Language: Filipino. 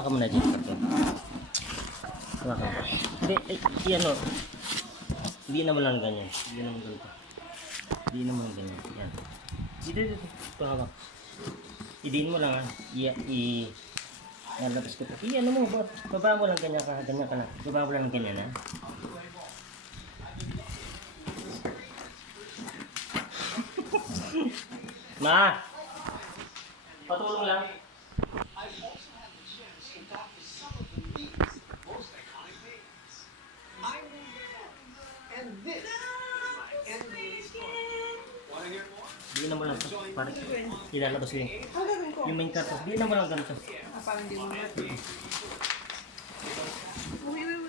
Hawa ka muna dyan. Hawa ka. Hindi, yan o. Hindi naman lang ganyan. Hindi naman ganito. Hindi naman ganyan. Yan. Dito. Hawak. Idiin mo lang ha. Nalabas ko. Ano mo. Baba mo lang ganyan ka. Ganyan ka na. Baba mo lang ganyan ha. Ma! Patulong lang. Di na mo lang ito. Parang ilalabas ko yung main cut. Di na mo lang ganito. Parang di mo mati. Uwi lang.